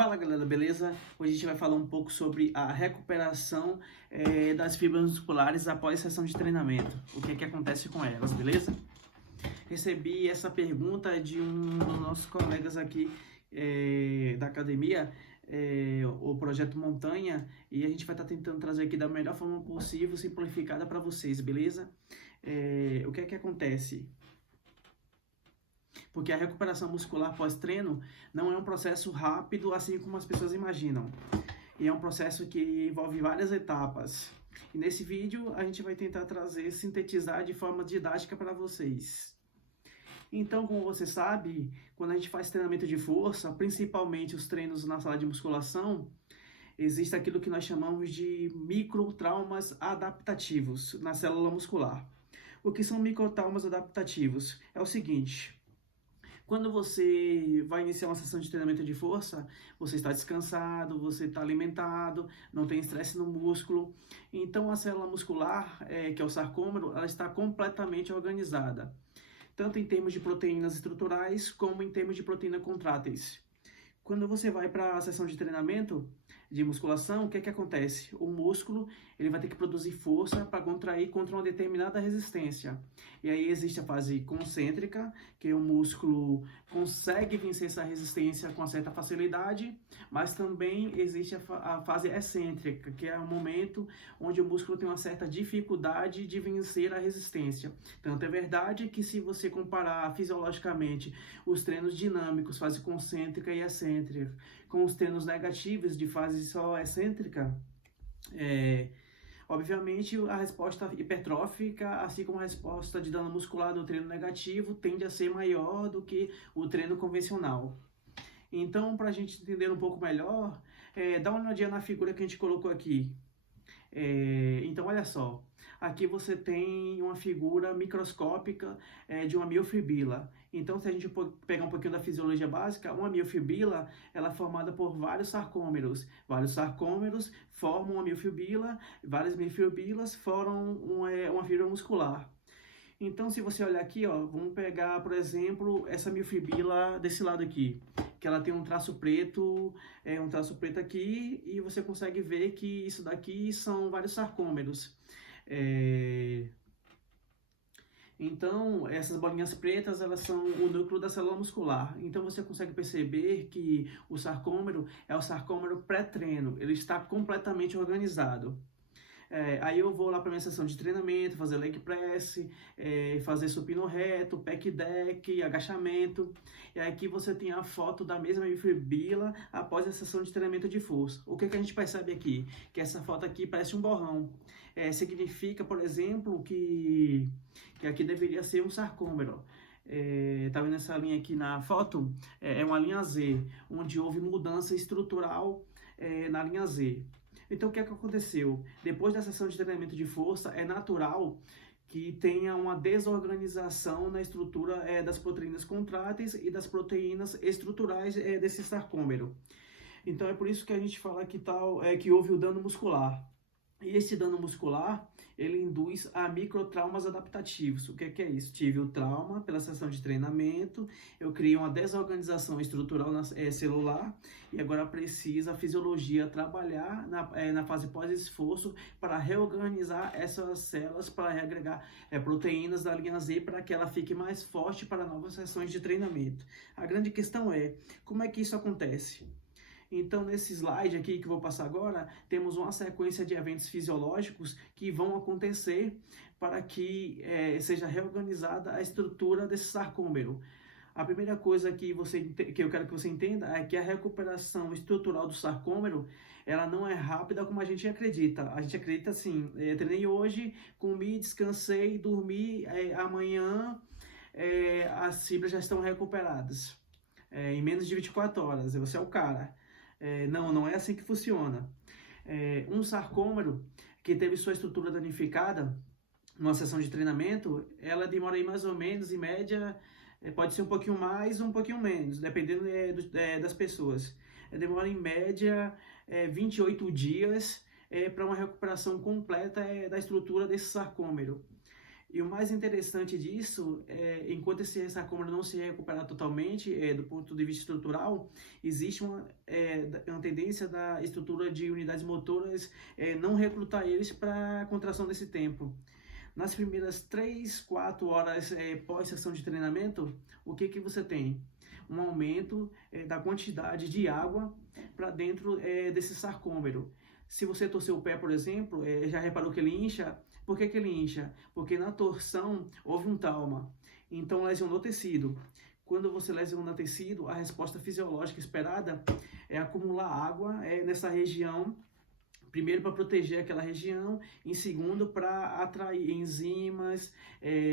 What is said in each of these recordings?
Fala galera, beleza? Hoje a gente vai falar um pouco sobre a recuperação das fibras musculares após sessão de treinamento. O que é que acontece com elas, beleza? Recebi essa pergunta de um dos nossos colegas aqui da academia, o Projeto Montanha, e a gente vai estar tentando trazer aqui da melhor forma possível, simplificada para vocês, beleza? O que é que acontece? Porque a recuperação muscular pós-treino não é um processo rápido, assim como as pessoas imaginam. E é um processo que envolve várias etapas. E nesse vídeo a gente vai tentar trazer, sintetizar de forma didática para vocês. Então, como você sabe, quando a gente faz treinamento de força, principalmente os treinos na sala de musculação, existe aquilo que nós chamamos de microtraumas adaptativos na célula muscular. O que são microtraumas adaptativos? É o seguinte: quando você vai iniciar uma sessão de treinamento de força, você está descansado, você está alimentado, não tem estresse no músculo. Então a célula muscular, que é o sarcômero, ela está completamente organizada, tanto em termos de proteínas estruturais, como em termos de proteínas contráteis. Quando você vai para a sessão de treinamento de musculação, o que é que acontece? O músculo ele vai ter que produzir força para contrair contra uma determinada resistência. E aí existe a fase concêntrica, que o músculo consegue vencer essa resistência com certa facilidade, mas também existe a fase excêntrica, que é o momento onde o músculo tem uma certa dificuldade de vencer a resistência. Tanto é verdade que, se você comparar fisiologicamente os treinos dinâmicos, fase concêntrica e excêntrica, com os treinos negativos de fase só excêntrica, obviamente a resposta hipertrófica, assim como a resposta de dano muscular do treino negativo, tende a ser maior do que o treino convencional. Então, para a gente entender um pouco melhor, dá uma olhadinha na figura que a gente colocou aqui. Então, olha só, aqui você tem uma figura microscópica de uma miofibrila. Então, se a gente pegar um pouquinho da fisiologia básica, uma miofibrila ela é formada por vários sarcômeros. Vários sarcômeros formam uma miofibrila, várias miofibrilas formam uma fibra muscular. Então, se você olhar aqui, ó, vamos pegar, por exemplo, essa miofibrila desse lado aqui, que ela tem um traço preto aqui, e você consegue ver que isso daqui são vários sarcômeros. Então, essas bolinhas pretas, elas são o núcleo da célula muscular. Então, você consegue perceber que o sarcômero é o sarcômero pré-treino, ele está completamente organizado. Aí eu vou lá para minha sessão de treinamento, fazer leg press, fazer supino reto, pec deck, agachamento. E aqui você tem a foto da mesma miofibrila após a sessão de treinamento de força. O que a gente percebe aqui? Que essa foto aqui parece um borrão. Significa, por exemplo, que aqui deveria ser um sarcômero. Tá vendo essa linha aqui na foto? É uma linha Z, onde houve mudança estrutural na linha Z. Então, o que é que aconteceu? Depois da sessão de treinamento de força, é natural que tenha uma desorganização na estrutura das proteínas contráteis e das proteínas estruturais desse sarcômero. Então, é por isso que a gente fala que houve o dano muscular. E esse dano muscular, ele induz a microtraumas adaptativos. O que é isso? Tive o trauma pela sessão de treinamento, eu criei uma desorganização estrutural celular, e agora precisa a fisiologia trabalhar na fase pós-esforço para reorganizar essas células, para reagregar proteínas da linha Z, para que ela fique mais forte para novas sessões de treinamento. A grande questão é, como é que isso acontece? Então, nesse slide aqui que eu vou passar agora, temos uma sequência de eventos fisiológicos que vão acontecer para que seja reorganizada a estrutura desse sarcômero. A primeira coisa que eu quero que você entenda é que a recuperação estrutural do sarcômero, ela não é rápida como a gente acredita. A gente acredita assim, treinei hoje, comi, descansei, dormi, amanhã as fibras já estão recuperadas. Em menos de 24 horas, você é o cara. Não é assim que funciona. Um sarcômero que teve sua estrutura danificada numa sessão de treinamento, ela demora aí mais ou menos, em média, pode ser um pouquinho mais ou um pouquinho menos, dependendo das pessoas. Demora em média 28 dias para uma recuperação completa da estrutura desse sarcômero. E o mais interessante disso é, enquanto esse sarcômero não se recuperar totalmente, do ponto de vista estrutural, existe uma tendência da estrutura de unidades motoras não recrutar eles para a contração desse tempo. Nas primeiras 3, 4 horas pós-sessão de treinamento, o que você tem? Um aumento da quantidade de água para dentro desse sarcômero. Se você torcer o pé, por exemplo, já reparou que ele incha? Por que ele incha? Porque na torção houve um trauma, então lesionou o tecido. Quando você lesiona o tecido, a resposta fisiológica esperada é acumular água nessa região, primeiro para proteger aquela região, em segundo para atrair enzimas,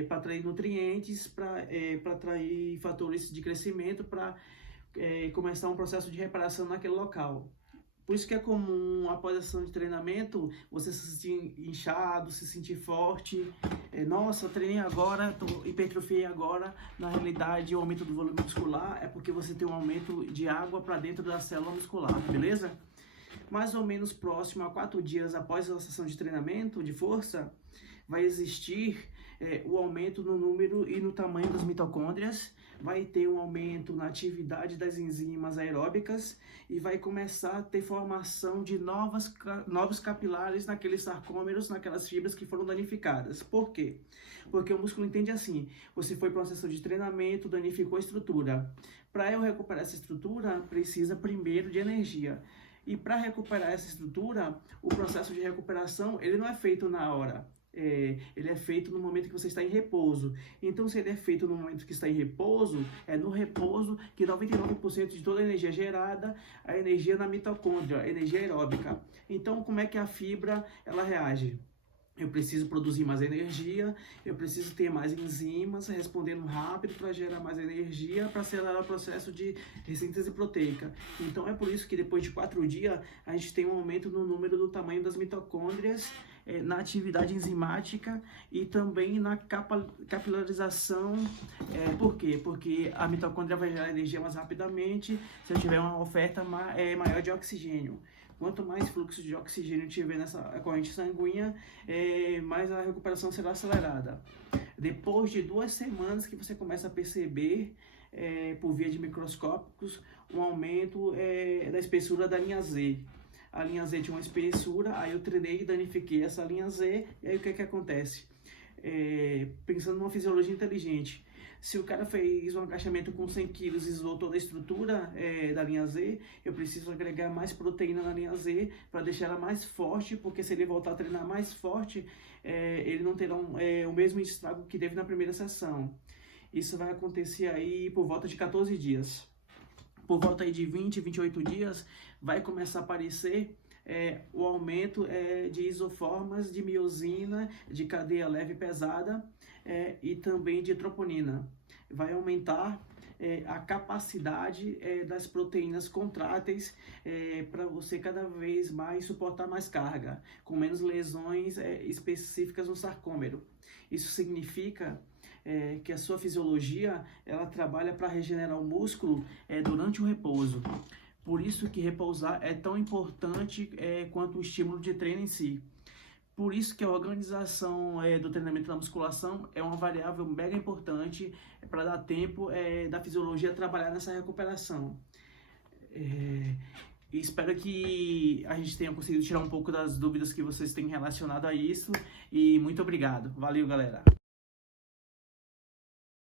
para atrair nutrientes, para atrair fatores de crescimento, para começar um processo de reparação naquele local. Por isso que é comum, após a sessão de treinamento, você se sentir inchado, se sentir forte. Nossa, treinei agora, hipertrofiei agora. Na realidade, o aumento do volume muscular é porque você tem um aumento de água para dentro da célula muscular, beleza? Mais ou menos próximo a 4 dias após a sessão de treinamento de força, vai existir o aumento no número e no tamanho das mitocôndrias, vai ter um aumento na atividade das enzimas aeróbicas e vai começar a ter formação de novos capilares naqueles sarcômeros, naquelas fibras que foram danificadas. Por quê? Porque o músculo entende assim: você foi para uma sessão de treinamento, danificou a estrutura. Para eu recuperar essa estrutura, precisa primeiro de energia. E para recuperar essa estrutura, o processo de recuperação ele não é feito na hora. Ele é feito no momento que você está em repouso. Então, se ele é feito no momento que está em repouso, é no repouso que 99% de toda a energia gerada, a energia na mitocôndria, a energia aeróbica. Então, como é que a fibra ela reage? Eu preciso produzir mais energia, eu preciso ter mais enzimas respondendo rápido para gerar mais energia, para acelerar o processo de síntese proteica. Então é por isso que depois de 4 dias a gente tem um aumento no número do tamanho das mitocôndrias, na atividade enzimática e também na capilarização. Por quê? Porque a mitocôndria vai gerar energia mais rapidamente se eu tiver uma oferta maior de oxigênio. Quanto mais fluxo de oxigênio tiver nessa corrente sanguínea, mais a recuperação será acelerada. Depois de 2 semanas que você começa a perceber, por via de microscópicos, um aumento da espessura da linha Z. A linha Z tinha uma espessura, aí eu treinei e danifiquei essa linha Z, e aí o que acontece? Pensando numa fisiologia inteligente, se o cara fez um agachamento com 100 kg e isolou toda a estrutura da linha Z, eu preciso agregar mais proteína na linha Z para deixar ela mais forte, porque se ele voltar a treinar mais forte, ele não terá o mesmo estrago que teve na primeira sessão. Isso vai acontecer aí por volta de 14 dias. Por volta aí de 20, 28 dias, vai começar a aparecer o aumento de isoformas de miosina, de cadeia leve e pesada, e também de troponina. Vai aumentar a capacidade das proteínas contráteis para você cada vez mais suportar mais carga, com menos lesões específicas no sarcômero. Isso significa que a sua fisiologia ela trabalha para regenerar o músculo durante o repouso. Por isso que repousar é tão importante quanto o estímulo de treino em si. Por isso que a organização do treinamento da musculação é uma variável mega importante para dar tempo da fisiologia trabalhar nessa recuperação. Espero que a gente tenha conseguido tirar um pouco das dúvidas que vocês têm relacionado a isso. E muito obrigado. Valeu, galera!